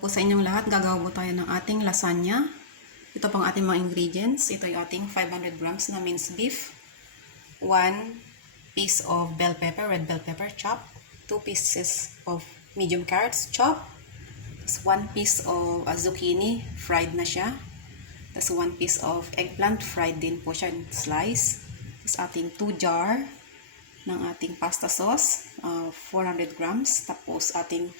po sa inyong lahat. Gagawa po tayo ng ating lasagna. Ito pang ating mga ingredients. Ito yung ating 500 grams na minced beef, 1 piece of bell pepper, red bell pepper chop, 2 pieces of medium carrots chop, 1 piece of zucchini, fried na siya, tapos 1 piece of eggplant, fried din po siya, slice. Tapos ating 2 jar ng ating pasta sauce, 400 grams, tapos ating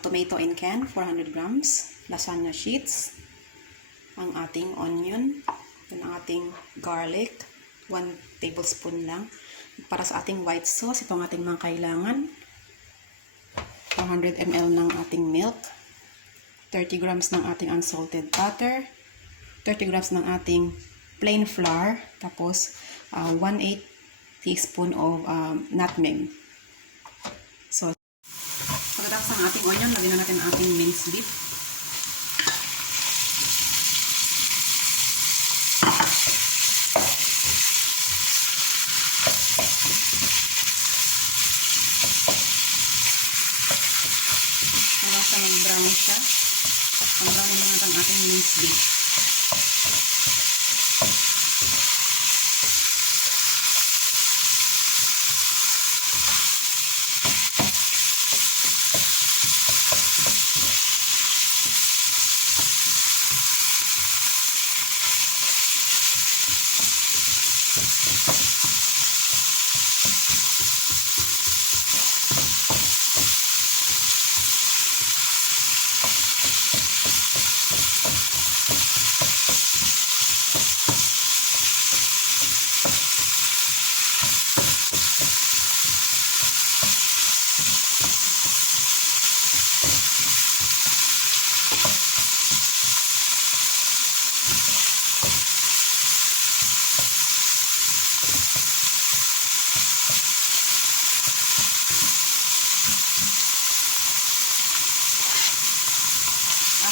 tomato in can, 400 grams, lasagna sheets, ang ating onion, ang ating garlic, 1 tablespoon lang. Para sa ating white sauce, ito ang ating mga kailangan, 400 ml ng ating milk, 30 grams ng ating unsalted butter, 30 grams ng ating plain flour, tapos 1/8 teaspoon of nutmeg. So, pagkatapos ng ating onion, lagyan na natin ang ating minced beef. Hanggang sa mag-brown siya. Mag-brown na natin ang ating minced beef.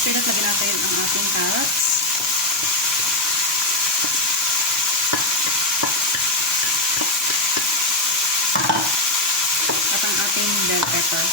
After that, lagyan natin ang ating carrots. At ang ating bell pepper.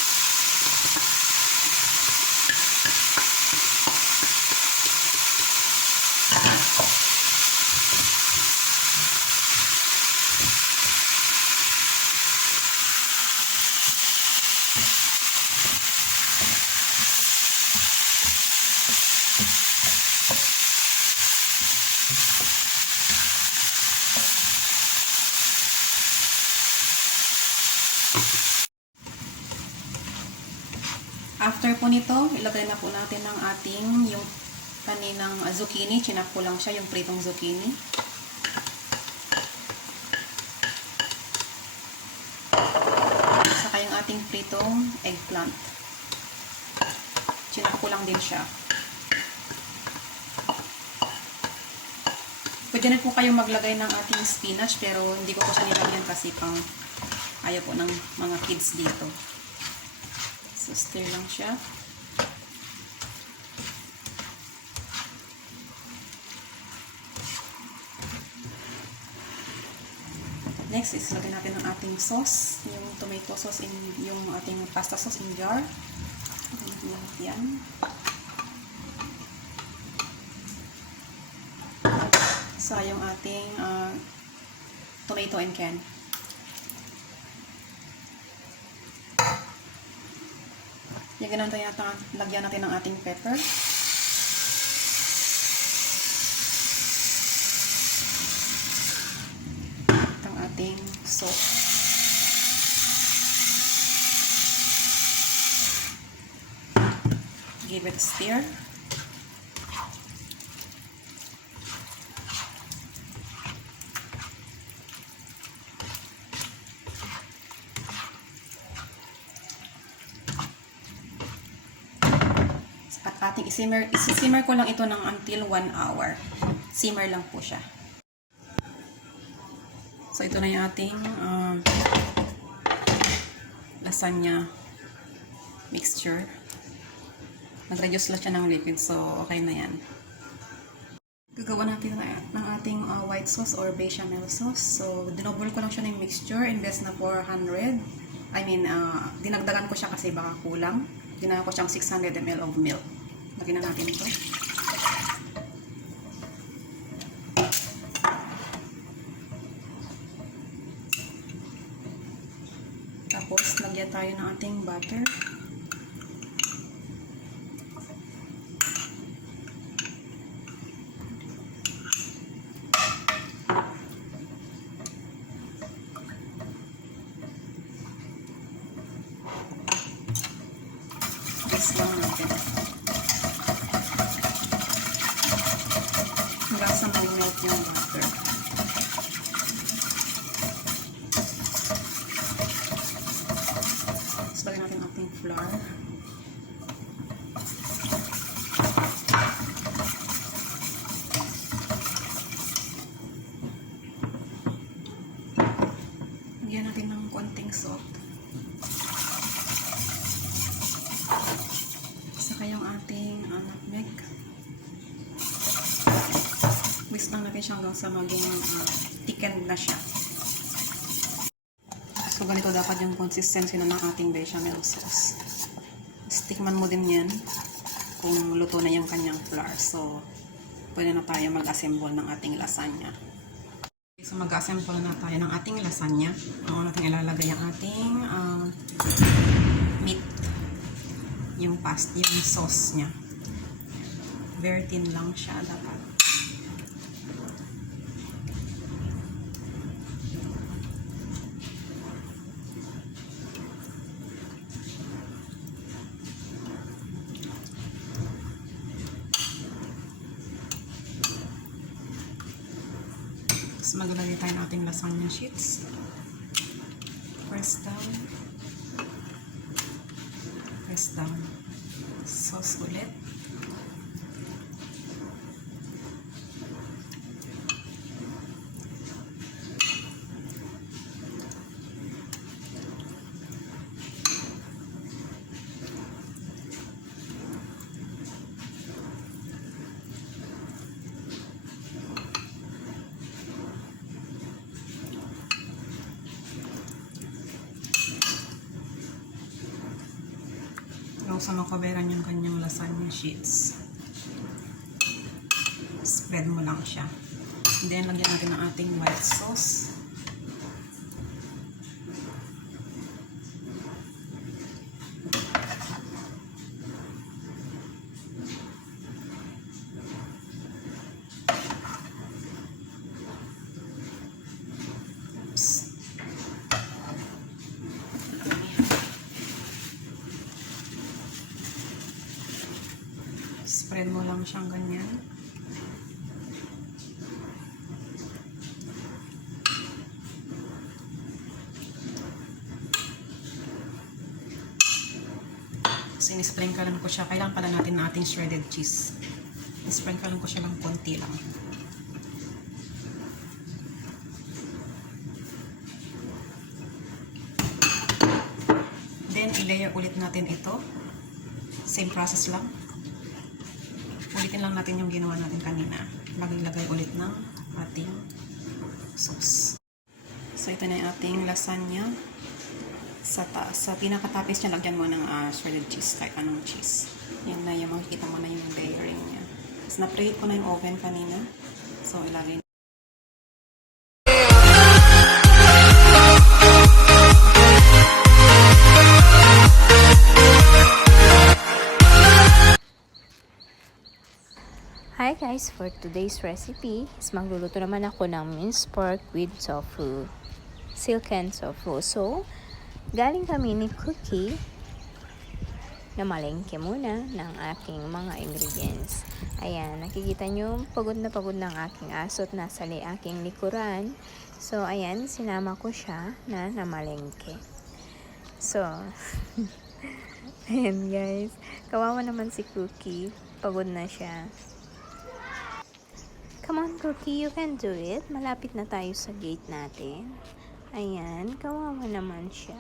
After po nito, ilagay na po natin ang ating yung kaninang zucchini. Chinap ko lang siya, yung pritong zucchini. Saka yung ating pritong eggplant. Chinap ko lang din siya. Pwede na po kayong maglagay ng ating spinach, pero hindi ko po siya nilagyan kasi pang ayaw po ng mga kids dito. So, stir lang siya. Next is lagyan natin ang ating sauce, yung tomato sauce, yung ating pasta sauce in jar. Yan. So, yung ating tomato in can. Lagyan natin ng ating pepper. At ang ating salt. Give it a stir. At ating isi-simmer ko lang ito ng until 1 hour. Simmer lang po siya. So, ito na yung ating lasagna mixture. Nag-reduce lang siya ng liquid, so okay na yan. Gagawa natin ng ating white sauce or bechamel sauce. So, dinobol ko lang siya ng mixture. Invest na 400. Dinagdagan ko siya kasi baka kulang. Ginawa ko siyang 600 ml of milk. Lagyan na natin ito. Tapos, lagyan tayo ng ating butter. Mix lang natin. Hanggang sa mag-melt yung butter. Tapos lagyan natin ating flour. Lagyan natin ng konting salt. Saka yung ating nutmeg. Whisk lang natin siya hanggang sa maging thickened na siya. So, ganito dapat yung consistency na ng ating bechamel sauce. Tikman mo din yan kung luto na yung kanyang flour. So, pwede na tayo mag-assemble ng ating lasagna. So, mag-assemble na tayo ng ating lasagna. Ang natin ilalagay ang ating meat. Yung sauce niya. Very thin lang siya dapat. Tapos maglalagay tayo ng ating lasagna sheets. Press down. Press down. Sauce ulit. Sa makaberan yung kanyang lasagna sheets. Spread mo lang siya. And then, lagyan natin ng ating white sauce. Spread mo lang siyang ganyan. Sinisprinklean ko siya. Kailangan pala natin na ating shredded cheese. Sinisprinklean ko siya lang konti lang. Then, i-layer ulit natin ito. Same process lang. Ulitin lang natin yung ginawa natin kanina. Maglagay ulit ng ating sauce. So, ito na yung ating lasagna. Sa pinakatapis niya, lagyan mo ng shredded cheese, kahit anong cheese. Yan na yung makikita mo na yung layering niya. Tapos, na-preheat ko na yung oven kanina. So, ilagay Hi guys, for today's recipe is magluluto naman ako ng minced pork with tofu, silken tofu. So, galing kami ni Cookie na malengke muna ng aking mga ingredients. Ayan, nakikita nyo, pagod na aking aso at nasa aking likuran. So, ayan, sinama ko siya na namalengke. So, ayan guys, kawawa naman si Cookie, pagod na siya. Come on, Cookie, you can do it. Malapit na tayo sa gate natin. Ayan, kawawa naman siya.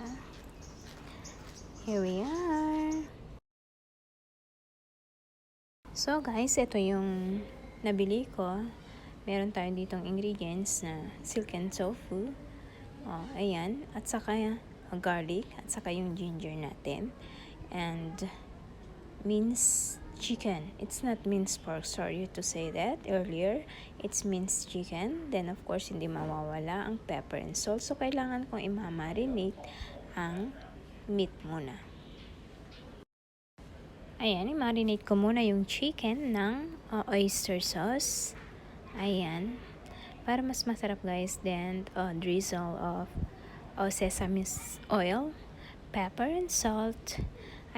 Here we are. So guys, ito yung nabili ko. Meron tayo ditong ingredients na silken tofu. Ayan, at saka garlic, at saka yung ginger natin. And minced chicken. It's not minced pork. Sorry to say that earlier. It's minced chicken. Then of course, hindi mawawala ang pepper and salt. So kailangan kong i-marinate ang meat muna. Ayan, i-marinate ko muna yung chicken ng oyster sauce. Ayan. Para mas masarap guys, then drizzle of sesame oil, pepper and salt.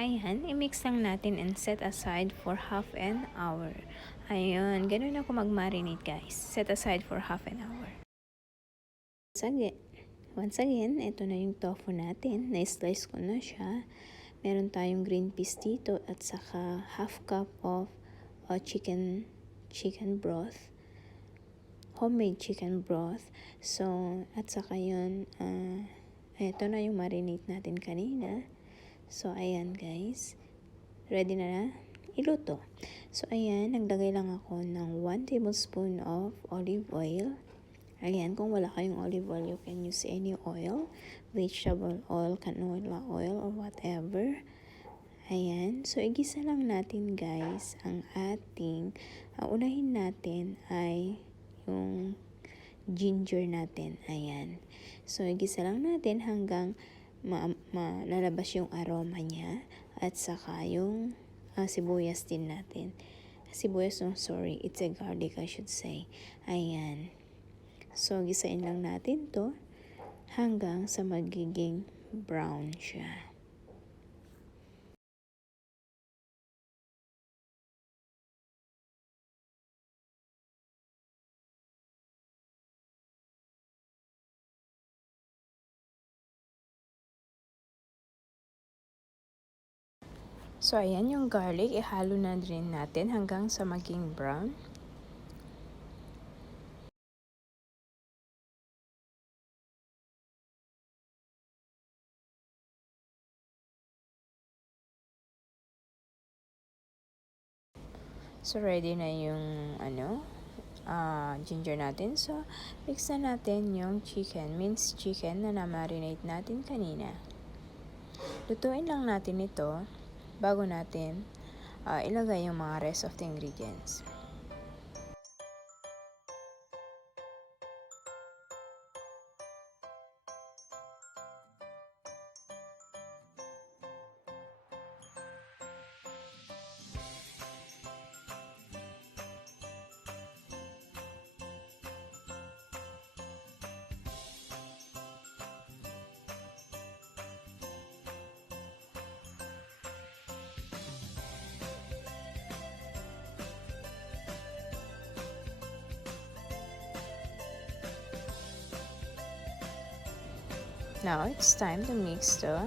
Ayan, i-mix lang natin and set aside for half an hour. Ayan, ganun ako mag-marinate guys. Set aside for half an hour. Once again, ito na yung tofu natin. Na-slice ko na siya. Meron tayong green peas dito at saka half cup of chicken broth. Homemade chicken broth. So, at saka yun, ito na yung marinate natin kanina. So, ayan guys. Ready na iluto. So, ayan, naglagay lang ako ng 1 tablespoon of olive oil. Ayan, kung wala kayong olive oil, you can use any oil. Vegetable oil, canola oil, or whatever. Ayan. So, igisa lang natin guys ang ating, unahin natin ay yung ginger natin. Ayan. So, igisa lang natin hanggang lalabas yung aroma niya. At saka yung sibuyas din natin. Sibuyas, no, sorry. It's a garlic, I should say. Ayan. So, gisain lang natin to hanggang sa magiging brown siya. So, ayan yung garlic. Ihalo na rin natin hanggang sa maging brown. So, ready na yung ginger natin. So, mix na natin yung minced chicken na na-marinate natin kanina. Lutuin lang natin ito bago natin ilagay yung mga rest of the ingredients. Now, it's time to mix the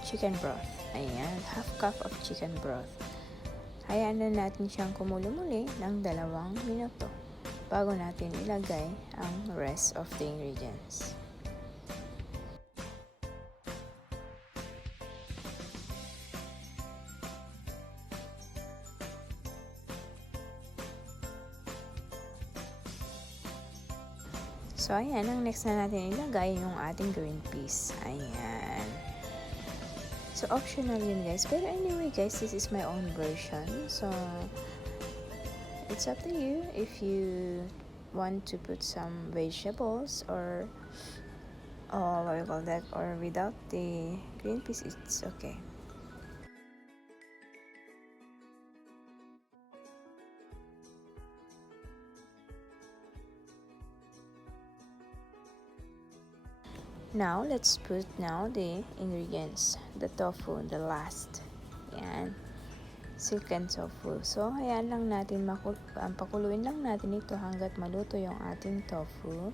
chicken broth. Ayan, half cup of chicken broth. Hayaan na natin siyang kumulo muli ng 2 minuto bago natin ilagay ang rest of the ingredients. So, ayan, ang next na natin ilagay yung ating green peas. Ayan. So, optional yun guys. Pero anyway guys, this is my own version. So, it's up to you if you want to put some vegetables or what you call that, or without the green peas, it's okay. Now, let's put the ingredients. The tofu, the last. Yan. Silken tofu. So, ayan lang natin, pakuluin lang natin ito hanggat maluto yung ating tofu.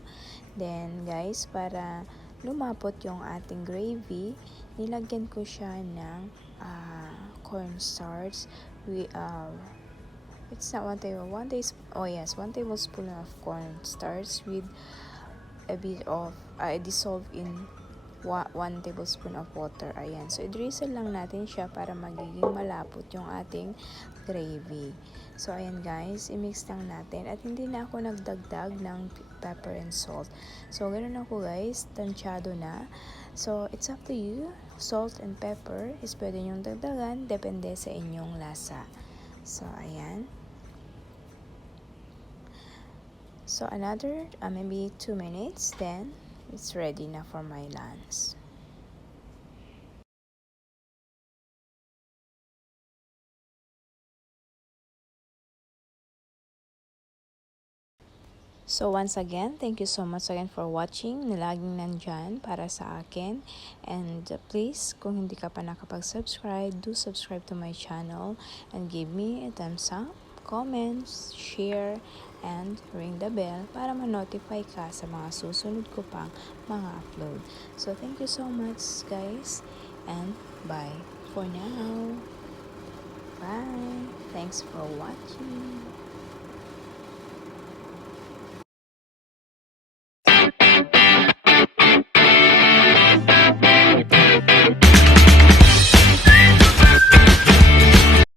Then, guys, para lumapot yung ating gravy, nilagyan ko siya ng cornstarch. It's not 1 tablespoon of cornstarch with a bit of dissolve in 1 tablespoon of water. Ayan. So, i-drizzle lang natin siya para magiging malapot yung ating gravy. So, ayan guys, i-mix lang natin. At hindi na ako nagdagdag ng pepper and salt. So, ganun ako guys, tansyado na. So, it's up to you. Salt and pepper is pwede nyong dagdagan, depende sa inyong lasa. So, ayan. So, another maybe 2 minutes, then it's ready na for my lunch. So once again, thank you so much again for watching na laging nandyan para sa akin. And please, kung hindi ka pa nakapag-subscribe, do subscribe to my channel and give me a thumbs up, comments, share, and ring the bell para ma-notify ka sa mga susunod ko pang mga upload. So thank you so much guys, and bye for now. Bye. Thanks for watching.